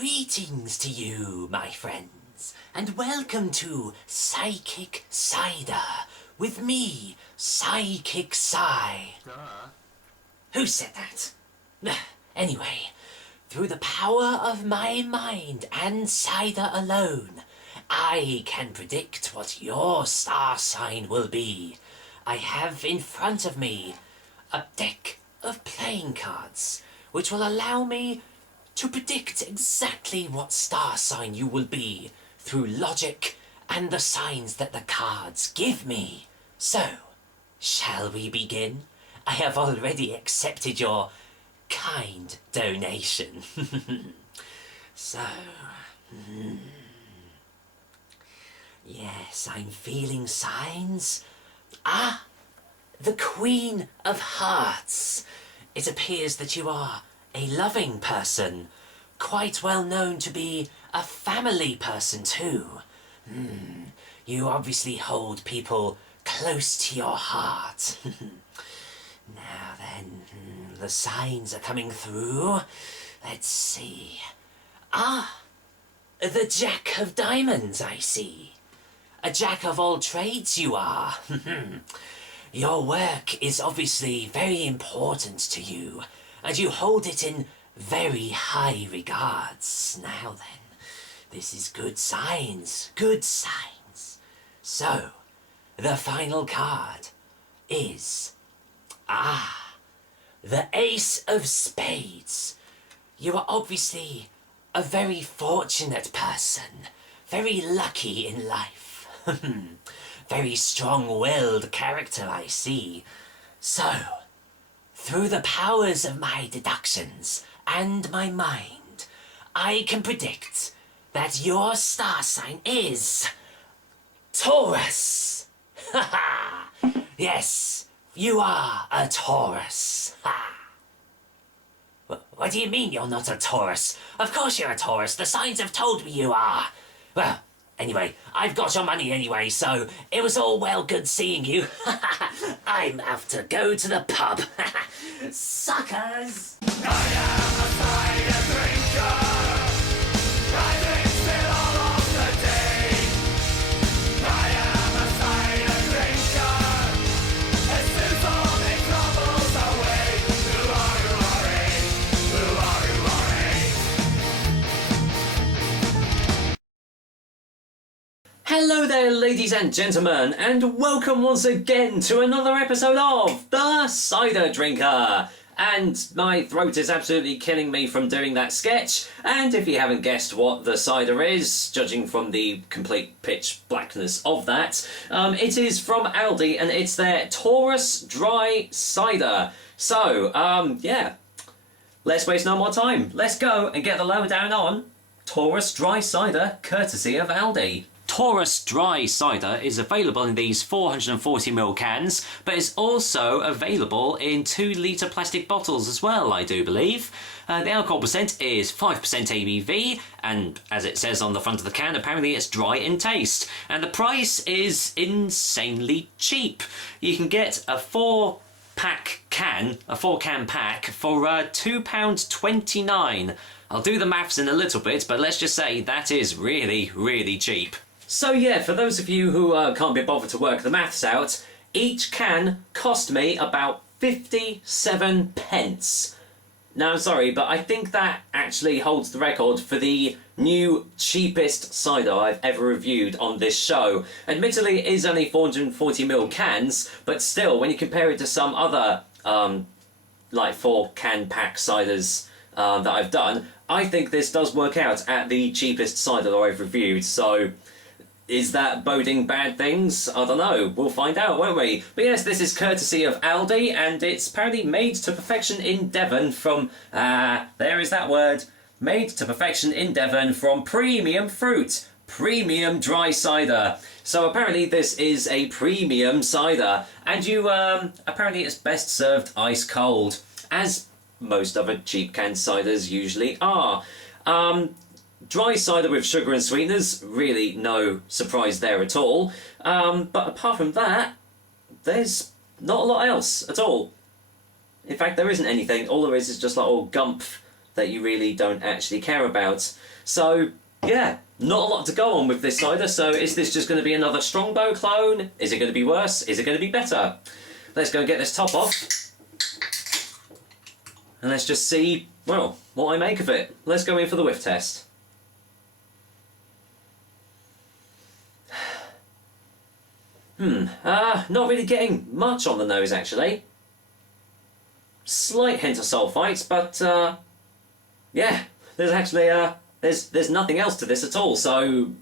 Greetings to you, my friends, and welcome to Psychic Cider with me, Psychic Psy. Who said that? Anyway, through the power of my mind and cider alone, I can predict what your star sign will be. I have in front of me a deck of playing cards, which will allow me to predict exactly what star sign you will be through logic and the signs that the cards give me. So, shall we begin? I have already accepted your kind donation. Yes, I'm feeling signs. The Queen of Hearts. It appears that you are a loving person, quite well known to be a family person too. You obviously hold people close to your heart. Now then, the signs are coming through. Let's see. The Jack of Diamonds, I see. A jack of all trades you are. Your work is obviously very important to you, and you hold it in very high regards. Now then, this is good signs, good signs. So, the final card is, the Ace of Spades. You are obviously a very fortunate person, very lucky in life. Very strong-willed character, I see. So, through the powers of my deductions and my mind, I can predict that your star sign is Taurus. Yes, you are a Taurus. What do you mean you're not a Taurus? Of course you're a Taurus. The signs have told me you are. Well, anyway, I've got your money anyway, so it was all well good seeing you. I'm off to go to the pub. Suckers! I am a cider drinker. I drink still all of the day. I am a cider drinker. As soon as all it crumbles away. Hello there, ladies and gentlemen, and welcome once again to another episode of The Cider Drinker. And my throat is absolutely killing me from doing that sketch, and if you haven't guessed what the cider is, judging from the complete pitch blackness of that, it is from Aldi, and it's their Taurus Dry Cider. So, yeah, let's waste no more time. Let's go and get the lowdown on Taurus Dry Cider, courtesy of Aldi. Taurus Dry Cider is available in these 440ml cans, but is also available in 2-litre plastic bottles as well, I do believe. The alcohol percent is 5% ABV, and as it says on the front of the can, apparently it's dry in taste. And the price is insanely cheap. You can get a 4-can pack for £2.29. I'll do the maths in a little bit, but let's just say that is really, really cheap. So yeah, for those of you who can't be bothered to work the maths out, each can cost me about 57 pence. Now I'm sorry, but I think that actually holds the record for the new cheapest cider I've ever reviewed on this show. Admittedly, it is only 440ml cans, but still, when you compare it to some other like 4-can pack ciders that I've done, I think this does work out at the cheapest cider that I've reviewed. So, is that boding bad things? I don't know. We'll find out, won't we? But yes, this is courtesy of Aldi, and it's apparently made to perfection in Devon from, there is that word, made to perfection in Devon from premium fruit, premium dry cider. So apparently this is a premium cider, and you, apparently it's best served ice cold, as most other cheap canned ciders usually are. Dry cider with sugar and sweeteners, really no surprise there at all. But apart from that, there's not a lot else at all. In fact, there isn't anything. All there is just like all gumph that you really don't actually care about. So, yeah, not a lot to go on with this cider. So is this just going to be another Strongbow clone? Is it going to be worse? Is it going to be better? Let's go and get this top off. And let's just see, well, what I make of it. Let's go in for the whiff test. Not really getting much on the nose, actually. Slight hint of sulfites, but, yeah, there's actually, there's nothing else to this at all, so,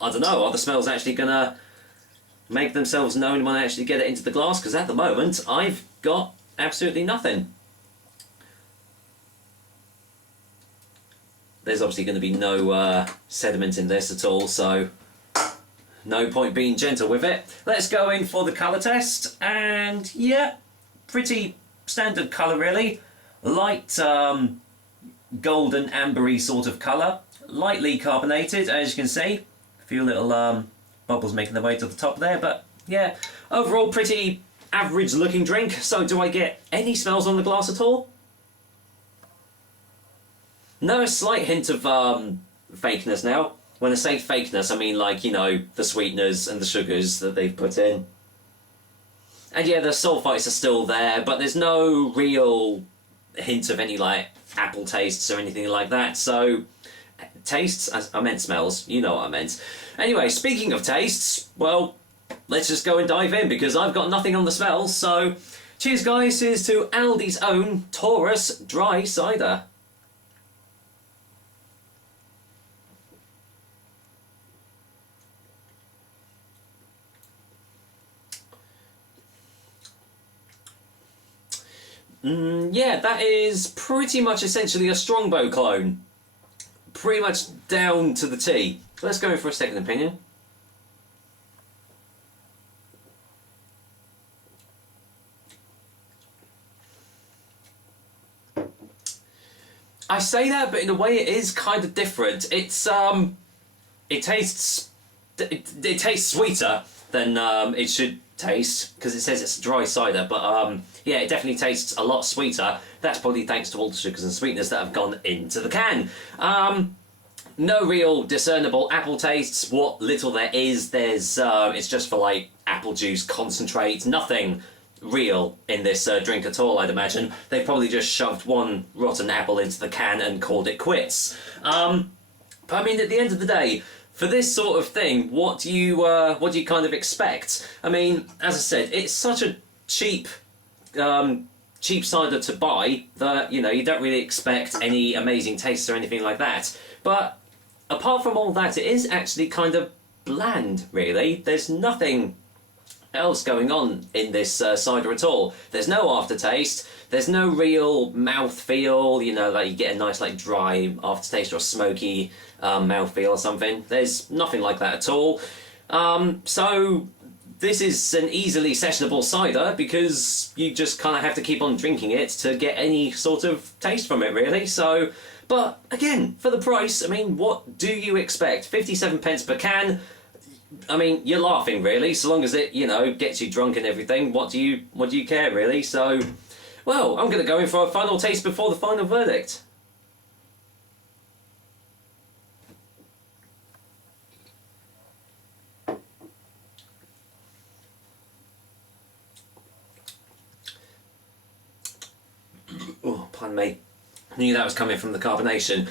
I don't know, are the smells actually gonna make themselves known when I actually get it into the glass? Because at the moment, I've got absolutely nothing. There's obviously going to be no sediment in this at all, so no point being gentle with it. Let's go in for the colour test, and yeah, pretty standard colour really. Light golden ambery sort of colour, lightly carbonated as you can see. A few little bubbles making their way to the top there, but yeah, overall pretty average looking drink. So do I get any smells on the glass at all? No, a slight hint of fakeness now. When I say fakeness, I mean like, you know, the sweeteners and the sugars that they've put in. And yeah, the sulfites are still there, but there's no real hint of any like apple tastes or anything like that. So, tastes, I meant smells, you know what I meant. Anyway, speaking of tastes, well, let's just go and dive in because I've got nothing on the smells. So, cheers guys, here's to Aldi's own Taurus dry cider. Yeah, that is pretty much essentially a Strongbow clone. Pretty much down to the T. Let's go in for a second opinion. I say that, but in a way it is kind of different. It's, it tastes sweeter than it should taste, because it says it's a dry cider, but yeah, it definitely tastes a lot sweeter. That's probably thanks to all the sugars and sweeteners that have gone into the can. No real discernible apple tastes. What little there is, there's it's just for like apple juice concentrate. Nothing real in this drink at all, I'd imagine. They've probably just shoved one rotten apple into the can and called it quits. But I mean, at the end of the day, for this sort of thing, what do you kind of expect? I mean, as I said, it's such a cheap cider to buy that, you know, you don't really expect any amazing tastes or anything like that. But apart from all that, it is actually kind of bland, really. There's nothing else going on in this cider at all. There's no aftertaste. There's no real mouthfeel, you know, like you get a nice like dry aftertaste or a smoky mouthfeel or something. There's nothing like that at all. So this is an easily sessionable cider because you just kind of have to keep on drinking it to get any sort of taste from it, really. So, but again, for the price, I mean, what do you expect? 57 pence per can. I mean, you're laughing, really. So long as it, you know, gets you drunk and everything, what do you care, really? So, well, I'm going to go in for a final taste before the final verdict. Oh, pardon me. I knew that was coming from the carbonation.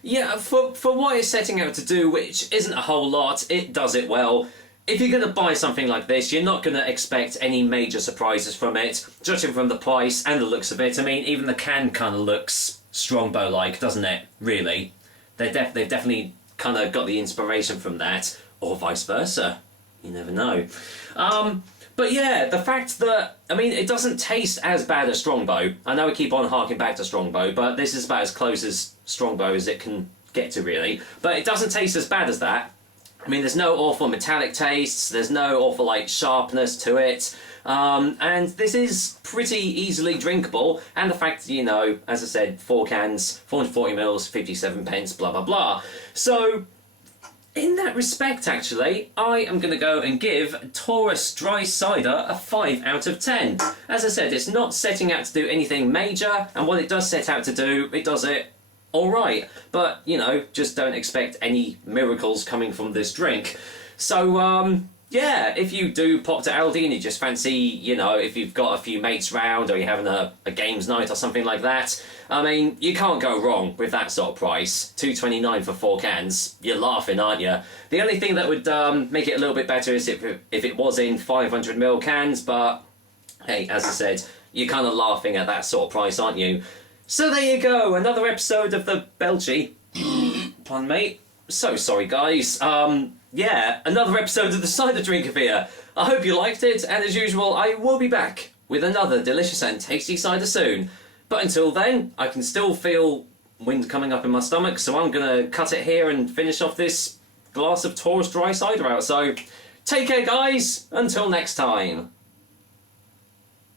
Yeah, for what it's setting out to do, which isn't a whole lot, it does it well. If you're going to buy something like this, you're not going to expect any major surprises from it, judging from the price and the looks of it. I mean, even the can kind of looks Strongbow-like, doesn't it? Really. They've definitely kind of got the inspiration from that, or vice versa. You never know. But yeah, the fact that, I mean, it doesn't taste as bad as Strongbow. I know I keep on harking back to Strongbow, but this is about as close as Strongbow as it can get to, really. But it doesn't taste as bad as that. I mean, there's no awful metallic tastes, there's no awful, like, sharpness to it. And this is pretty easily drinkable. And the fact, you know, as I said, 4 cans, 440 mils, 57 pence, blah, blah, blah. So, in that respect, actually, I am going to go and give Taurus Dry Cider a 5 out of 10. As I said, it's not setting out to do anything major, and what it does set out to do, it does it alright. But, you know, just don't expect any miracles coming from this drink. So, yeah, if you do pop to Aldi and you just fancy, you know, if you've got a few mates round or you're having a games night or something like that, I mean, you can't go wrong with that sort of price. $2.29 for 4 cans. You're laughing, aren't you? The only thing that would make it a little bit better is if it was in 500ml cans, but hey, as I said, you're kind of laughing at that sort of price, aren't you? So there you go, another episode of the Belchie. Pardon me. So sorry, guys. Yeah, another episode of the Cider Drink-A-Fear. I hope you liked it, and as usual, I will be back with another delicious and tasty cider soon. But until then, I can still feel wind coming up in my stomach, so I'm going to cut it here and finish off this glass of Taurus Dry Cider out. So, take care, guys. Until next time.